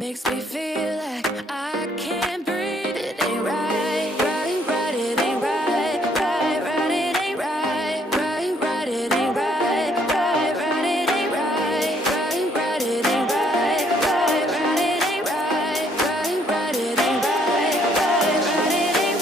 makes me feel like I can't breathe. It ain't right, right, right. It ain't right, right, right. It ain't right, right, right. It ain't right, right, right. It ain't right, right, right. It ain't right, right, right. It ain't right, right, right. It ain't right, right, right. It ain't.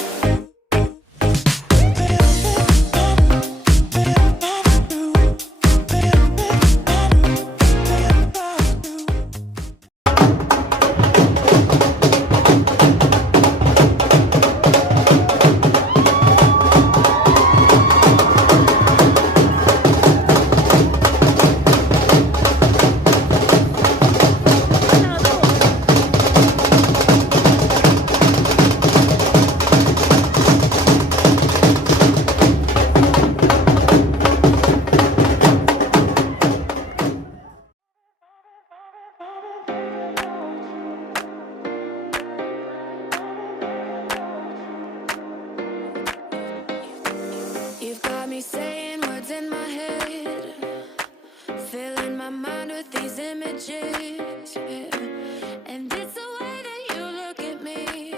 You've got me saying words in my head, filling my mind with these images, yeah. And it's the way that you look at me,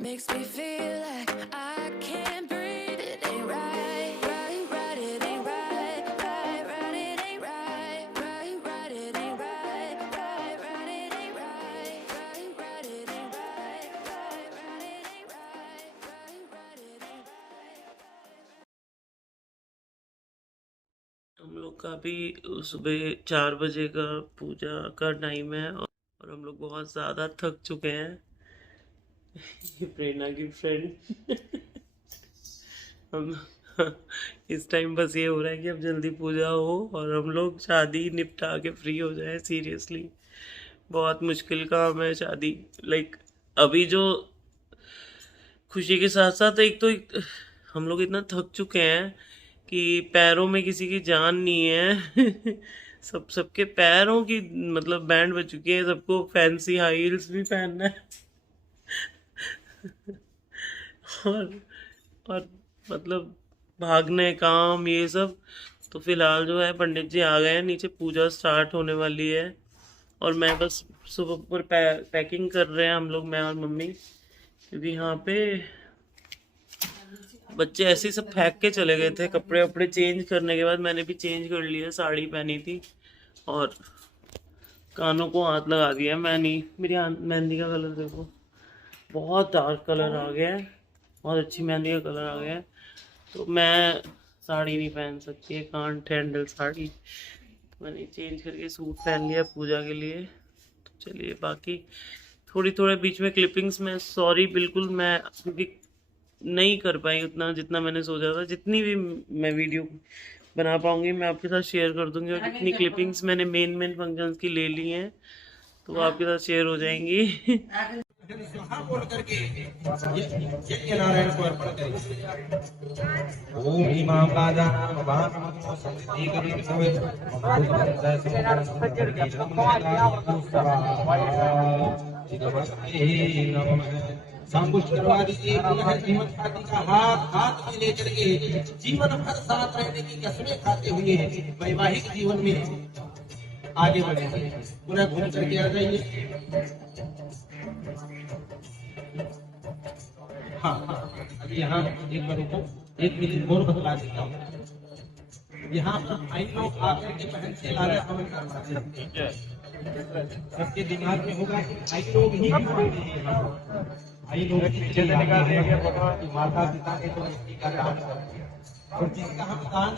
makes me feel like I can't breathe. It ain't right, right, right. It ain't right, right, right. It ain't right, right, right. It ain't right, right, right. It ain't right, right, right. It ain't right, right, right. It ain't right, right, right. It ain't right. हम लोग का भी सुबह 4 बजे का पूजा का time है और हम लोग बहुत ज़्यादा थक चुके हैं। ये प्रेरणा की फ्रेंड हम इस टाइम बस ये हो रहा है कि अब जल्दी पूजा हो और हम लोग शादी निपटा के फ्री हो जाए। सीरियसली बहुत मुश्किल काम है शादी। लाइक अभी जो खुशी के साथ साथ हम लोग इतना थक चुके हैं कि पैरों में किसी की जान नहीं है। सबके पैरों की मतलब बैंड बज चुकी है। सबको फैंसी हाई हील्स भी पहनना है। और और मतलब भागने काम ये सब। तो फिलहाल जो है पंडित जी आ गए हैं, नीचे पूजा स्टार्ट होने वाली है और मैं बस सुबह पर पैकिंग कर रहे हैं हम लोग, मैं और मम्मी, क्योंकि यहाँ पे बच्चे ऐसे ही सब फेंक के चले गए थे। कपड़े वपड़े चेंज करने के बाद मैंने भी चेंज कर लिया, साड़ी पहनी थी और कानों को हाथ लगा दिया। मैं नहीं, मेरी मेहंदी का कलर देखो, बहुत डार्क कलर आ गया है, बहुत अच्छी मेहंदी का कलर आ गया है। तो मैं साड़ी नहीं पहन सकती है, कांट हैंडल साड़ी। तो मैंने चेंज करके सूट पहन लिया पूजा के लिए। तो चलिए, बाकी थोड़े बीच में क्लिपिंग्स में सॉरी बिल्कुल, मैं क्योंकि नहीं कर पाई उतना जितना मैंने सोचा था। जितनी भी मैं वीडियो बना पाऊंगी मैं आपके साथ शेयर कर दूंगी, और जितनी क्लिपिंग्स मैंने मेन फंक्शंस की ले ली हैं तो वो आपके साथ शेयर हो जाएंगी। बोल करके यज्ञ नारायण को अर्पण करें। ओम ह्रीं राजा संपुष्ट करवा दीजिए। जीवन साथी का हाथ में लेकर के जीवन भर साथ रहने की कसमें खाते हुए वैवाहिक जीवन में आगे बढ़ेंगे। पुनः घूम करके आ जाइए। हाँ, अभी यहाँ एक बार रुको, 1 मिनट और बतला देता हूँ। यहाँ पर भाई लोग आकर के बहन से लाला हवन करवाते हैं। सबके दिमाग में होगा कि भाई लोग ही भाई लोग माता पिता के तो का दान करते हैं और जिसका हम दान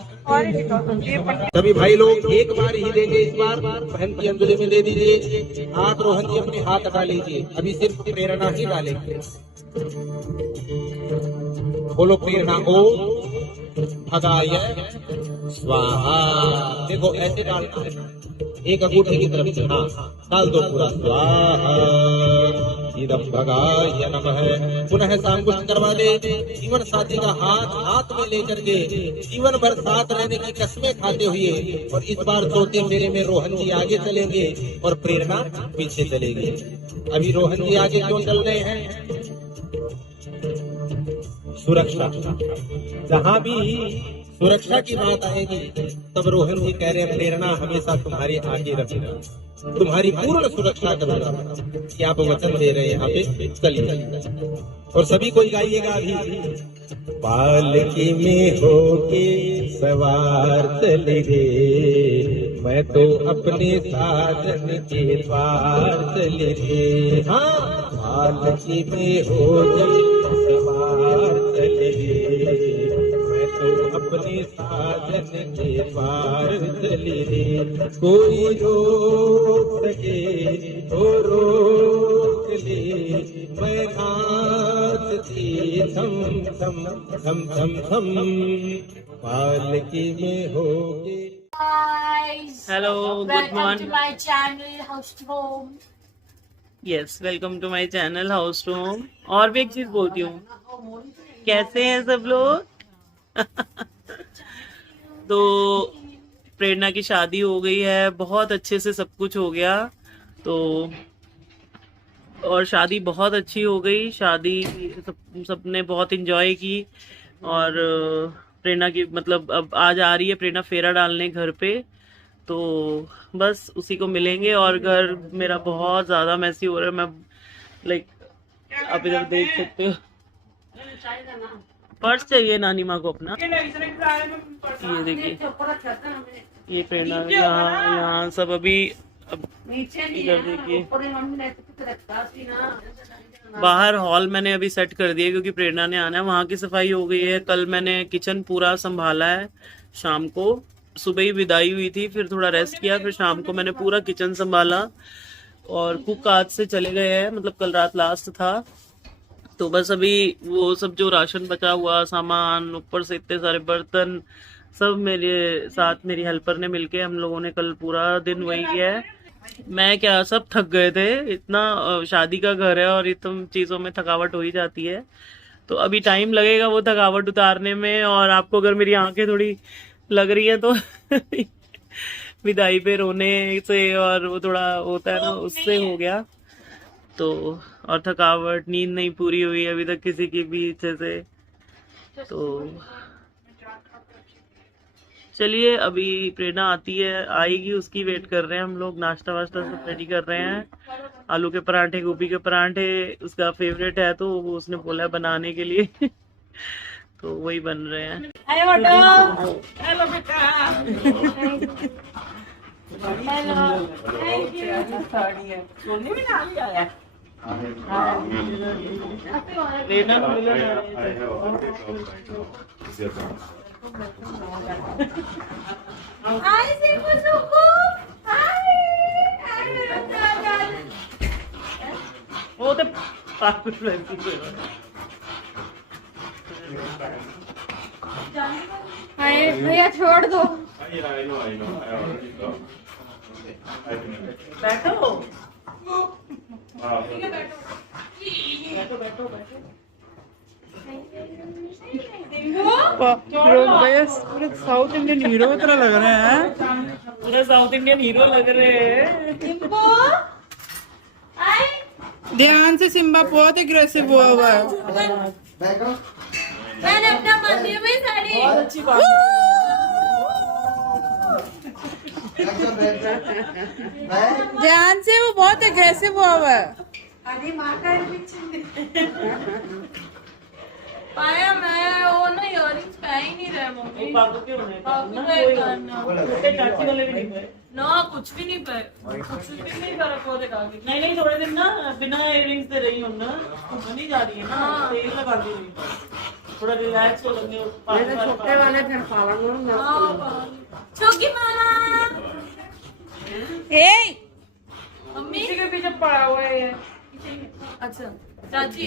सभी भाई लोग एक बार ही देंगे। इस बार बहन की अंजलि में दे दीजिए। आप रोहन जी अपने हाथ हटा लीजिए, अभी सिर्फ प्रेरणा ही डालेंगे। बोलो प्रेरणा को भगाय स्वाहा। देखो ऐसे डालना है, एक अंगूठे की तरफ से। हाँ, डाल दो पूरा। स्वाहा इदं भगाय नमः। पुनः संपुष्ट करवा दे। जीवन साथी का हाथ में लेकर के जीवन भर साथ रहने की कसमें खाते हुए, और इस बार चौथे फेरे में रोहन जी आगे चलेंगे और प्रेरणा पीछे चलेगी। अभी रोहन जी आगे क्यों चल रहे हैं? सुरक्षा। जहाँ भी सुरक्षा की बात आएगी तब रोहन जी कह रहे हैं प्रेरणा हमेशा तुम्हारे आगे रखना। तुम्हारी पूर्ण सुरक्षा करूंगा। कि आप वचन दे रहे हैं यहाँ पे, चलिए और सभी कोई गाइएगा अभी। पालकी में होके सवार चले रे, मैं तो अपने साधन के पार चले रे। हाँ, पालकी में होके सवार चले रे, मैं तो अपने साधन के पार चले रे। कोई रोक सके तो रोक ले, मैं नाचती थम थम थम थम थम, पालकी में होके। Guys, hello, good welcome to morning. my channel House to Home. Yes, welcome to my channel House to Home. और भी एक चीज बोलती हूँ, कैसे हैं सब लोग? तो प्रेरणा की शादी हो गई है, बहुत अच्छे से सब कुछ हो गया। तो और शादी बहुत अच्छी हो गई। शादी सबने बहुत इंजॉय की। और प्रेरणा की मतलब अब आज आ रही है प्रेरणा फेरा डालने घर पे, तो बस उसी को मिलेंगे। और घर मेरा बहुत ज़्यादा मैसी हो रहा है। मैं लाइक आप इधर देख सकते हो, पर्स चाहिए नानी माँ को अपना। ये देखिए, ये प्रेरणा यहाँ सब अभी इधर देखिए, बाहर हॉल मैंने अभी सेट कर दिया क्योंकि प्रेरणा ने आना है। वहाँ की सफाई हो गई है। कल मैंने किचन पूरा संभाला है। शाम को सुबह ही विदाई हुई थी, फिर थोड़ा रेस्ट किया, फिर शाम को मैंने पूरा किचन संभाला। और कुक आज से चले गए हैं, मतलब कल रात लास्ट था। तो बस अभी वो सब जो राशन बचा हुआ सामान, ऊपर से इतने सारे बर्तन, सब मेरे साथ मेरी हेल्पर ने मिलके हम लोगों ने कल पूरा दिन वही किया है। मैं क्या, सब थक गए थे। इतना शादी का घर है और इतनी चीज़ों में थकावट हो ही जाती है। तो अभी टाइम लगेगा वो थकावट उतारने में। और आपको अगर मेरी आंखें थोड़ी लग रही है तो विदाई पे रोने से और वो थोड़ा होता है ना, उससे हो गया। तो और थकावट, नींद नहीं पूरी हुई अभी तक किसी की भी अच्छे से। तो चलिए, अभी प्रेरणा आती है, आएगी, उसकी वेट कर रहे हैं हम लोग। नाश्ता वाश्ता सब रेडी कर रहे हैं। आलू के पराठे, गोभी के पराठे उसका फेवरेट है, तो वो उसने बोला है बनाने के लिए। तो वही बन रहे हैं। Hello, बेटा। प्रेरणा को मिला Hi, Sifu Suku. Hi. वो तो पाकुट लड़की है। हाय भैया, छोड़ दो। बैठो पूरे साउथ इंडियन हीरो की तरह लग रहे हैं। पूरे साउथ इंडियन हीरो लग रहे हैं। सिम्बू, हाय। ध्यान से, सिम्बा बहुत एग्रेसिव हुआ है। मैंने अपना मंदिर में साड़ी। बहुत अच्छी बात ध्यान से, वो बहुत एग्रेसिव हुआ है। पाया मैं वो ना इयररिंग्स पहन ही नहीं रहे मम्मी। पाकू के होने पाकू ना, का कोई एक करना। छोटे चाची वाले भी नहीं पाए। ना कुछ भी नहीं पाए, कुछ भी नहीं फर्क हो देखा के। नहीं नहीं, थोड़े दिन ना बिना इयररिंग्स दे रही हूँ ना, नहीं जा रही है ना, हाँ। तेल लगा दी रही हूँ। थोड़ा रिलैक्स हो लगे। छोटे वाले छोकी मामा। ए, मम्मी के पीछे पड़ा हुआ है ये। अच्छा, चाची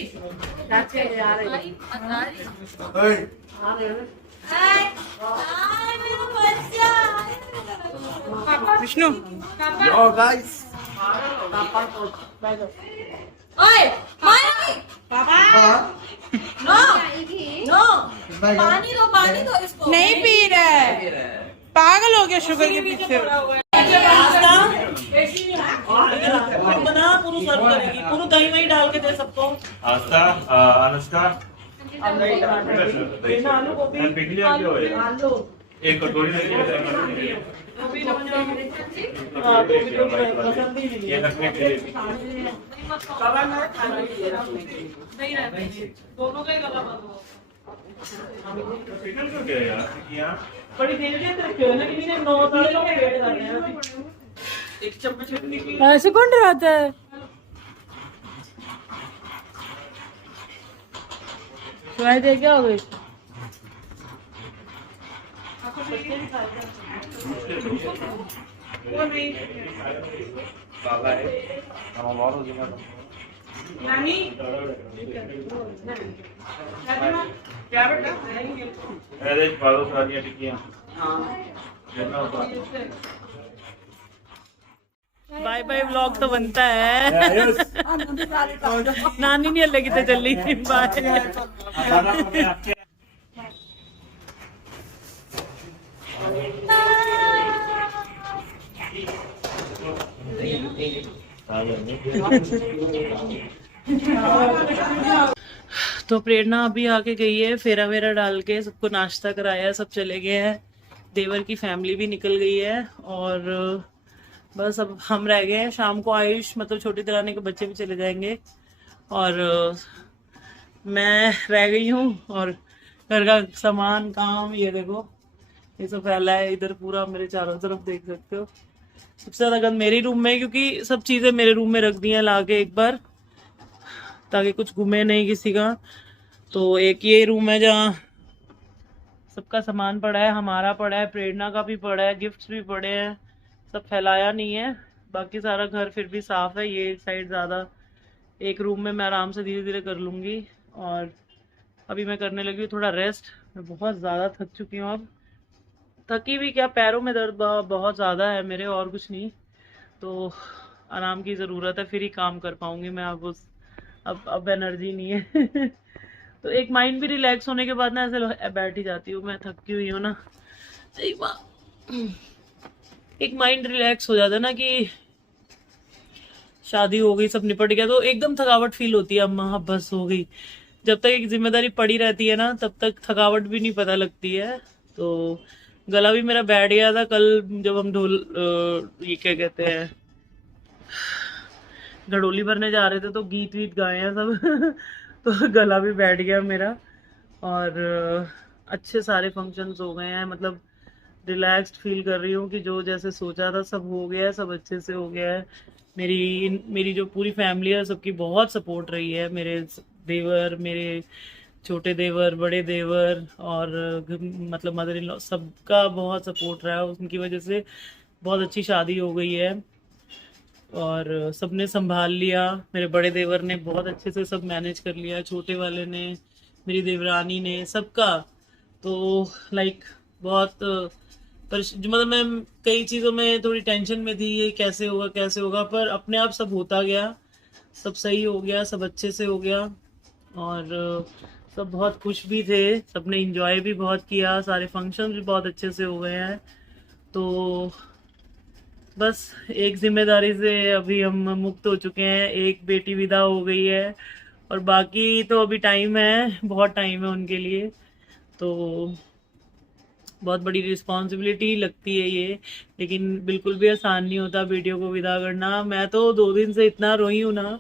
आ रही। हाय हाय मेरा बच्चा। विष्णु, ओए माया, नो नो, पानी दो इसको। नहीं पी रहा है, पागल हो गया शुगर के पीछे। बना पूरा सर्व करेगी, पूरा दही वही डाल के दे सबको। आस्था, अनुष्का, आलू गोभी, पिघली आलू आलू एक कटोरी में हाँ तो भी तो पसंद ही नहीं ये है। रखने के लिए नहीं रहते दोनों का ही गला बंद हुआ। फिटल क्यों गया यार यहाँ बड़ी देर से रखे हो ना, किसी ने 9 साढ़े 9 वेट कर रहे हैं। एक चम्मच निकली। ऐसे कौन डराता है? सुनाई दे क्या हो गई? वो नहीं बाबा है हम और हो जाएगा नानी क्या बेटा अरे बाबू सारियां टिकियां हाँ। करना होगा बाय बाय व्लॉग तो बनता है। नानी नहीं अलग कितने चली बाय। तो प्रेरणा अभी आके गई है, फेरा वेरा डाल के सबको नाश्ता कराया, सब चले गए हैं। देवर की फैमिली भी निकल गई है और बस अब हम रह गए हैं। शाम को आयुष मतलब छोटी दरानी के बच्चे भी चले जाएंगे और मैं रह गई हूँ और घर का सामान काम ये देखो ये सब फैला है इधर पूरा मेरे चारों तरफ, देख सकते हो। सबसे ज्यादा गंद मेरे रूम में है क्योंकि सब चीजें मेरे रूम में रख दी हैं लाके एक बार, ताकि कुछ घूमे नहीं किसी का। तो एक ये रूम है जहाँ सबका सामान पड़ा है, हमारा पड़ा है, प्रेरणा का भी पड़ा है, गिफ्ट्स भी पड़े हैं, सब फैलाया नहीं है। बाकी सारा घर फिर भी साफ है। ये साइड ज़्यादा, एक रूम में मैं आराम से धीरे धीरे कर लूँगी। और अभी मैं करने लगी हूँ थोड़ा रेस्ट। मैं बहुत ज़्यादा थक चुकी हूँ अब, थकी भी क्या, पैरों में दर्द बहुत ज़्यादा है मेरे, और कुछ नहीं। तो आराम की ज़रूरत है, फिर ही काम कर पाऊँगी मैं। अब एनर्जी नहीं है। तो एक माइंड भी रिलैक्स होने के बाद ना ऐसे बैठ ही जाती हूँ मैं, थकी हुई हूँ ना। एक माइंड रिलैक्स हो जाता है ना कि शादी हो गई, सब निपट गया, तो एकदम थकावट फील होती है। अम्मा अब बस हो गई। जब तक एक जिम्मेदारी पड़ी रहती है ना तब तक थकावट भी नहीं पता लगती है। तो गला भी मेरा बैठ गया था कल जब हम ये क्या कहते हैं घड़ोली भरने जा रहे थे, तो गीत वीत गाए हैं सब। तो गला भी बैठ गया मेरा। और अच्छे सारे फंक्शंस हो गए हैं, मतलब रिलैक्स्ड फील कर रही हूँ कि जो जैसे सोचा था सब हो गया है, सब अच्छे से हो गया है। मेरी जो पूरी फैमिली है सबकी बहुत सपोर्ट रही है। मेरे देवर, मेरे छोटे देवर, बड़े देवर और मतलब मदर इन लॉ, सबका बहुत सपोर्ट रहा है। उनकी वजह से बहुत अच्छी शादी हो गई है और सबने संभाल लिया। मेरे बड़े देवर ने बहुत अच्छे से सब मैनेज कर लिया, छोटे वाले ने, मेरी देवरानी ने, सबका। तो लाइक बहुत मतलब मैं कई चीज़ों में थोड़ी टेंशन में थी, ये कैसे होगा कैसे होगा, पर अपने आप सब होता गया, सब सही हो गया, सब अच्छे से हो गया। और सब बहुत खुश भी थे, सबने इंजॉय भी बहुत किया, सारे फंक्शन भी बहुत अच्छे से हो गए हैं। तो बस एक जिम्मेदारी से अभी हम मुक्त हो चुके हैं, एक बेटी विदा हो गई है और बाकी तो अभी टाइम है, बहुत टाइम है उनके लिए। तो बहुत बड़ी रिस्पॉन्सिबिलिटी लगती है ये, लेकिन बिल्कुल भी आसान नहीं होता बेटियों को विदा करना। मैं तो 2 दिन से इतना रोई हूँ ना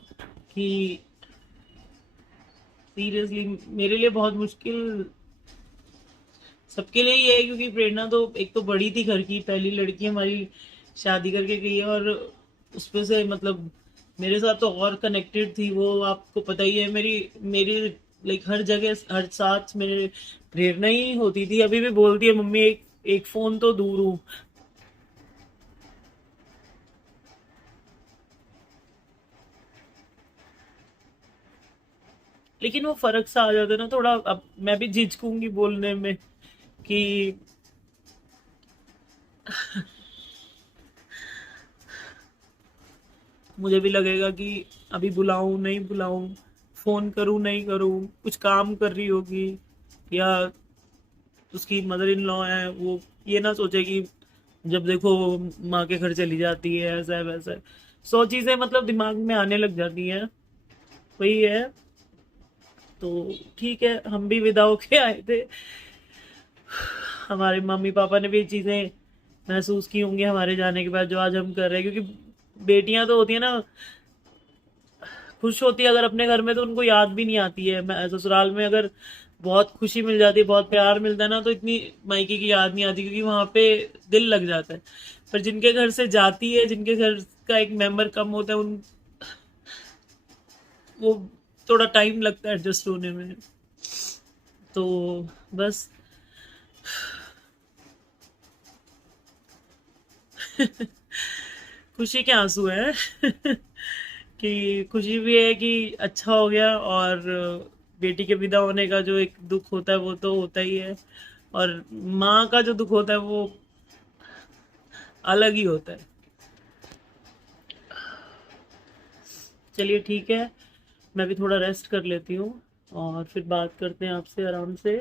कि सीरियसली मेरे लिए बहुत मुश्किल, सबके लिए ये है, क्योंकि प्रेरणा तो एक तो बड़ी थी, घर की पहली लड़की हमारी, शादी करके गई है और उसमें से मतलब मेरे साथ तो और कनेक्टेड थी वो, आपको पता ही है। मेरी लाइक हर जगह हर साथ मेरे प्रेरणा ही होती थी। अभी भी बोलती है मम्मी एक फोन तो दूर हूँ। लेकिन वो फर्क सा आ जाता है ना थोड़ा। अब मैं भी झिझकूंगी बोलने में कि मुझे भी लगेगा कि अभी बुलाऊं नहीं बुलाऊं, फोन करूं नहीं करूं, कुछ काम कर रही होगी, या उसकी मदर इन लॉ है, वो ये ना सोचे कि जब देखो माँ के घर चली जाती है, ऐसा है वैसा है। 100 चीजें मतलब दिमाग में आने लग जाती हैं, वही है। तो ठीक है, हम भी विदा होके आए थे, हमारे मम्मी पापा ने भी चीजें महसूस की होंगी हमारे जाने के बाद, जो आज हम कर रहे हैं। क्योंकि बेटियां तो होती है ना, खुश होती है अगर अपने घर में तो उनको याद भी नहीं आती है। ससुराल में अगर बहुत खुशी मिल जाती है, बहुत प्यार मिलता है ना, तो इतनी मायके की याद नहीं आती, क्योंकि वहां पे दिल लग जाता है। पर जिनके घर से जाती है, जिनके घर का एक मेंबर कम होता है, उन वो थोड़ा टाइम लगता है एडजस्ट होने में। तो बस खुशी के आंसू है कि खुशी भी है कि अच्छा हो गया, और बेटी के विदा होने का जो एक दुख होता है वो तो होता ही है, और माँ का जो दुख होता है वो अलग ही होता है। चलिए ठीक है, मैं भी थोड़ा रेस्ट कर लेती हूँ और फिर बात करते हैं आपसे आराम से।